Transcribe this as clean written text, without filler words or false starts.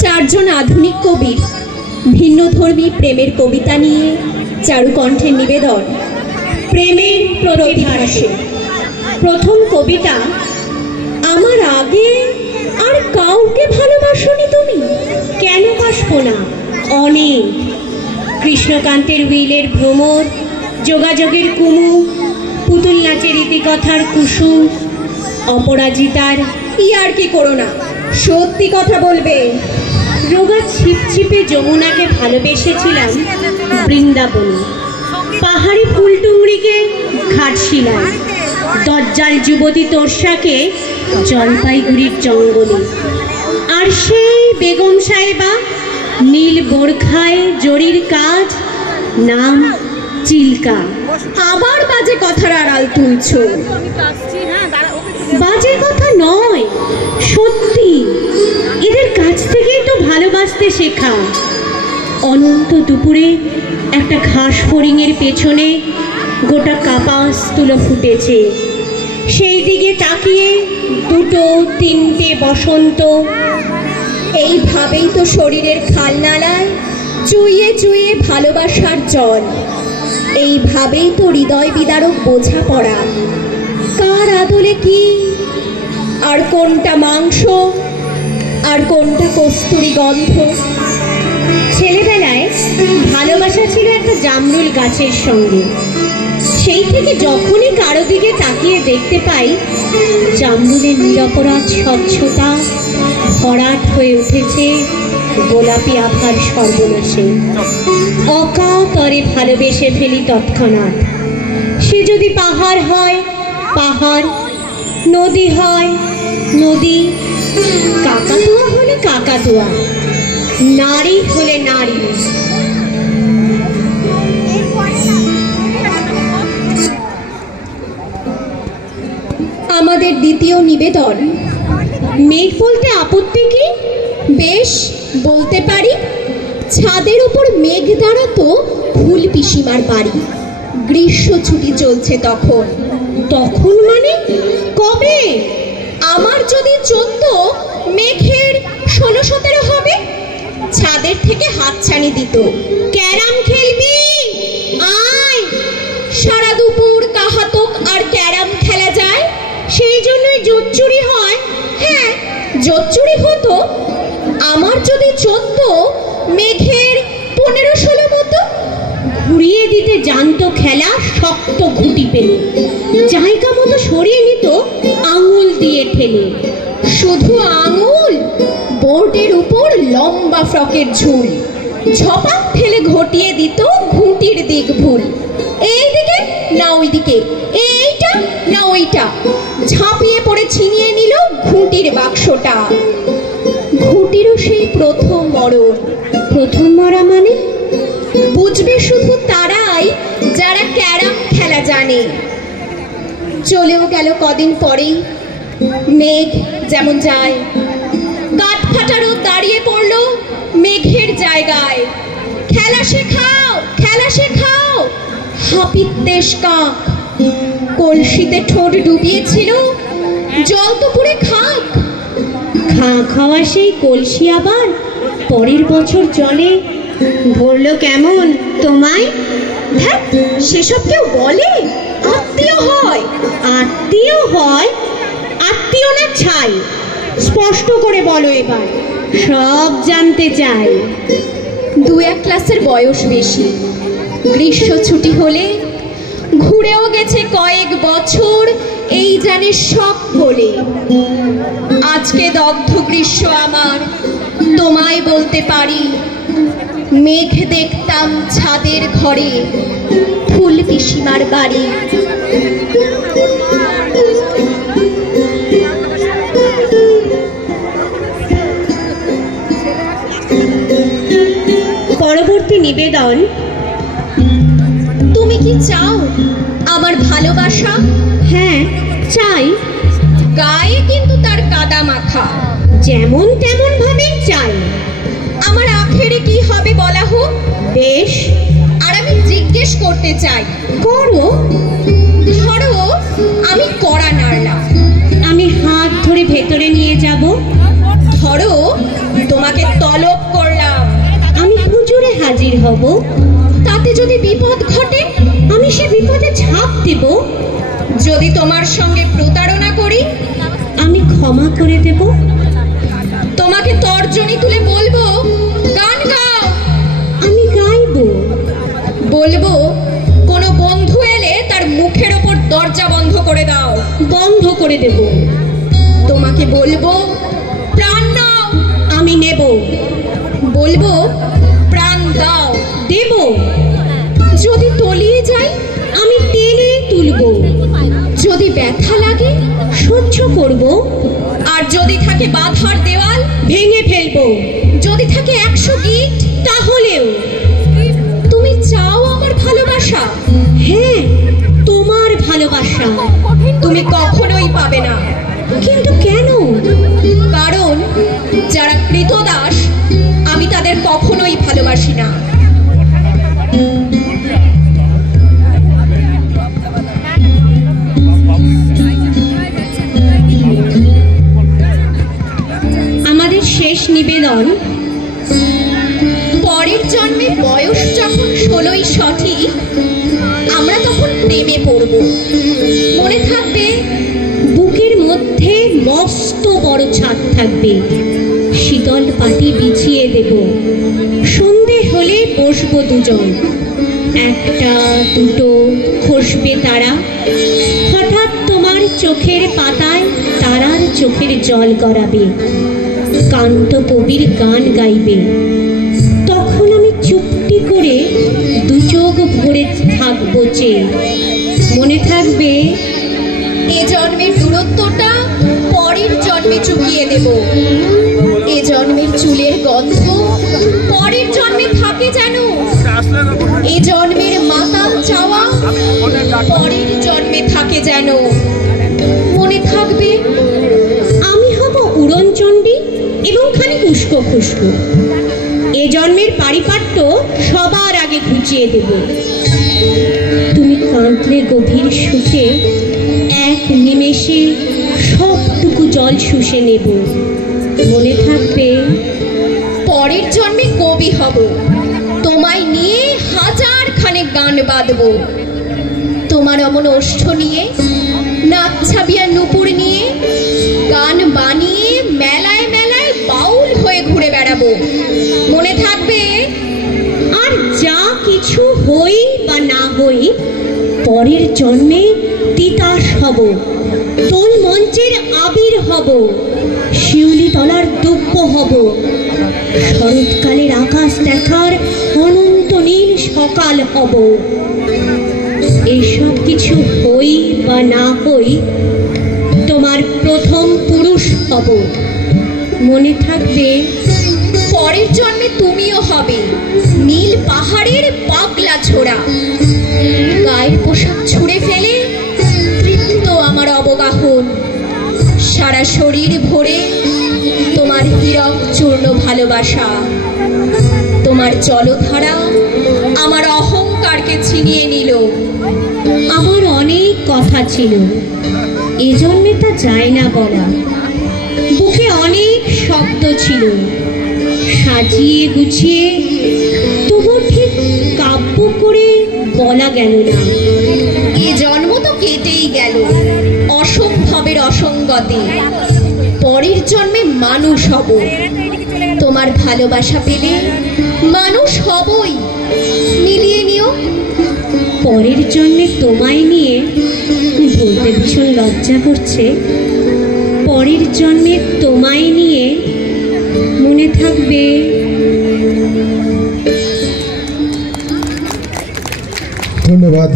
চারজন আধুনিক কবির ভিন্নধর্মী প্রেমের কবিতা নিয়ে চারুকণ্ঠের নিবেদন প্রেমের প্রতিভাসে। প্রথম কবিতা, আমার আগে আর কাউকে ভালোবাসোনি তুমি, কেন বাসবো না অনেক। কৃষ্ণকান্তের উইলের ভ্রমর, যোগাযোগের কুমু, পুতুল নাচের ইতিকথার কুসুম, অপরাজিতার আর কি করো না, সত্যি কথা বলবে। রোগা ছিপছিপে যমুনাকে ভালোবেসেছিলাম বৃন্দাবনে, পাহাড়ি ফুলটুংরিকে ঘাটশিলায়, দজ্জাল যুবতী তোরসাকে জলপাইগুড়ির জঙ্গলে, আর সেই বেগম সাহেবা নীল বোরখায় জরির কাজ, নাম চিল্কা। আবার বাজে কথার আড়াল তুলছ। বাজে কথা নয়, সত্যি। এদের কাছ থেকেই তো ভালোবাসতে শেখা। অনন্ত দুপুরে একটা ঘাস ফড়িংয়ের পেছনে গোটা কাপাস তুলো ফুটেছে, সেই দিকে তাকিয়ে দুটো তিনটে বসন্ত। এইভাবেই তো শরীরের খালনালায় চুইয়ে চুইয়ে ভালোবাসার জল, এইভাবেই তো হৃদয় বিদারক বোঝা পড়া। কার আদলে কি, আর কোনটা মাংস, আর কোনটা কস্তুরী গন্ধ। ছেলেবেলায় ভালোবাসা ছিল একটা জামরুল গাছের সঙ্গে। সেই থেকে যখনই কারো দিকে তাকিয়ে দেখতে পাই, জামরুলের নিরপরাধ স্বচ্ছতা ভরাট হয়ে উঠেছে গোলাপি আভার সর্বনাশে। অকাতরে ভালোবেসে ফেলি তৎক্ষণাৎ। সে যদি পাহাড় হয় পাহাড়, নদী হয় নদী, কাকাতুয়া হলে কাকাতুয়া, নারী হলে নারী। আমাদের দ্বিতীয় নিবেদন, মেঘ বলতে আপত্তি কি? বেশ, বলতে পারি। ছাদের উপর মেঘ দাঁড়াতো ফুল পিসিমার বাড়ি। গ্রীষ্ম ছুটি চলছে তখন। তখন মানে কবে? আমার যদি 14, মেঘের 16-17 হবে। ছাদের থেকে হাতছানি দিত, ক্যারাম খেলবি আয়। সারা দুপুর কাহাতক আর ক্যারাম খেলা যায়, সেই জন্যই জোচ্চুরি হয়। হ্যাঁ, জোচ্চুরি হতো। আমার যদি 14, মেঘের 15-16 মতো। ঘুরিয়ে দিতে জানতো খেলা শক্ত ঘুটি পেলে, জায়গা মতো সরিয়ে নিত আঙুল দিয়ে ঠেলে। শুধু আঙুল, বোর্ডের উপর লম্বা ফ্রকের ঝুল, ঝপাক ঠেলে ঘটিয়ে দিত ঘুঁটির দিক ভুল। এইদিকে না ওইদিকে, এইটা না ওইটা, ঝাঁপিয়ে পড়ে ছিনিয়ে নিল ঘুঁটির বাক্সটা। ঘুঁটিরও সেই প্রথম মরণ। প্রথম মরা মানে বুঝবে শুধু তারাই যারা ক্যারাম খেলা জানে। চলেও গেল কদিন পরেই মেঘ যেমন যায়। কাঠ ফাটারও দাঁড়িয়ে পড়ল মেঘের জায়গায়। খেলা শেখাও, খেলা শেখাও। হাপিত্তেশ কাক কলসিতে ঠোঁট ডুবিয়েছিল, জল তো পুরে খাক। খাওয়া সেই কলসি আবার পরের বছর জলে ভরলো কেমন তোমায়? হ্যাঁ, সেসব কেউ বলে? আত্মীয় হয়। আত্মীয় হয়? আত্মীয় না ছাই? স্পষ্ট করে বলো এবার, সব জানতে চাই। 2-1 ক্লাসের বয়স বেশি। গ্রীষ্ম ছুটি হলে ঘুরেও গেছে কয়েক বছর, এই জানে সব বলে। আজকে দগ্ধ গ্রীষ্ম আমার, তোমায় বলতে পারি। মেঘ দেখতাম ছাদের ঘরে, ফুল পিসিমার বাড়ি। পরবর্তী নিবেদন, তুমি কি চাও আমার ভালোবাসা? হ্যাঁ চাই। গায়ে কিন্তু তার কাদা মাখা। যেমন তেমন ভাবেই চাই। আমার আখেরে কি হবে বলা হোক? বেশ। আর আমি জিজ্ঞেস করতে চাই, করো। ধরো আমি কড়া নাড়লাম, আমি হাত ধরে ভেতরে নিয়ে যাব। ধরো তোমাকে তলব করলাম, আমি হুজুরে হাজির হব। তাতে যদি বিপদ ঘটে আমি সে বিপদে ঝাঁপ দেব। যদি তোমার সঙ্গে প্রতারণা করি আমি ক্ষমা করে দেব। তোমাকে তর্জনী তুলে বলবো গান গাও, আমি গাইবো। বলবো কোনো বন্ধু এলে তার মুখের ওপর দরজা বন্ধ করে দাও, বন্ধ করে দেব। তোমাকে বলবো প্রাণ নাও, আমি নেব। বলবো প্রাণ দাও, দেব। যদি তলিয়ে যাই আমি টেনে তুলব। যদি ব্যথা লাগে সহ্য করব। আর যদি থাকে বাধার দেওয়াল ভেঙে ফেলবো। যদি থাকে 100 গিট তাহলেও। তুমি চাও আমার ভালোবাসা? হ্যাঁ, তোমার ভালোবাসা। তুমি কখনোই পাবে না। কিন্তু কেন? কারণ যারা কৃতদাস আমি তাদের কখনোই ভালোবাসি না। আমাদের শেষ নিবেদন, পরের জন্মে বয়স যখন 16ই সঠিক আমরা তখন প্রেমে পড়ব। মনে থাকবে বুকের মধ্যে মস্ত বড় ছাদ থাকবে, শীতল পাটি বিছিয়ে দেব। সন্ধে হলে বসবো দুজন, একটা দুটো খসবে তারা। হঠাৎ তোমার চোখের পাতায় তারার চোখের জল গড়াবে, কান্ত কবির গান গাইবে। তখন আমি চুপটি করে দু চোখ ভরে থাকবো চেয়ে। মনে থাকবে এ জন্মের দূরত্বটা পরের জন্মে চুকিয়ে দেব। এ জন্মের চুলের গন্ধ পরের জন্মে থাকে যেন। এ জন্মের মাতাল চাওয়া পরের জন্মে থাকে যেন। মনে থাকবে আমি হব উড়নচণ্ডী এবং খানিক উস্কো খুস্কো। এ জন্মের পারিপাট্য সবার আগে ঘুচিয়ে দেব। তুমি কাঁদলে গভীর সুখে, এক নিমেষে সবটুকু জল শুষে নেব। মনে থাকবে পরের জন্মে কবি হব, তোমায় নিয়ে 1000 খানেক গান বাঁধব। তোমার অমন ওষ্ঠ নিয়ে, নাক ছাবিয়া নুপুর নিয়ে গান বানিয়ে মেলায় মেলায় বাউল হয়ে ঘুরে বেড়াবো। মনে থাকবে আর যা কিছু হই বা না হই, পরের জন্মে তিতাস হব, তোল মঞ্চের আবির হব, শিউলি তলার দুব্য হব, শরৎকালের আকাশ দেখার অনন্ত নীল সকাল হব। এইসব কিছু হই বা না হই, তোমার প্রথম পুরুষ হব। মনে থাকবে পরের জন্মে তুমিও হবে নীল পাহাড়ের পাগলা ছোড়া। গায়ের পোশাক ছুঁড়ে ফেলে তৃপ্ত আমার অবগাহন। সারা শরীর ভরে তোমার হীরক চূর্ণ ভালোবাসা। তোমার জলধারা আমার অহংকারকে ছিনিয়ে নিল। আমার অনেক কথা ছিল, এ জন্মে তা যায় না বলা। বুকে অনেক শব্দ ছিল, সাজিয়ে গুছিয়ে তবু ঠিক কাব্য করে বলা গেল না। এ জন্ম তো কেটেই গেল অসম্ভবের অসঙ্গতে। পরের জন্মে মানুষ হব, তোমার ভালোবাসা পেলে মানুষ হবই। মিলিয়ে নিও। পরের জন্মে তোমায় নিয়ে বলতে ভীষণ লজ্জা করছে, পরের জন্মে তোমায় নিয়ে। মনে থাকবে ধন্যবাদ।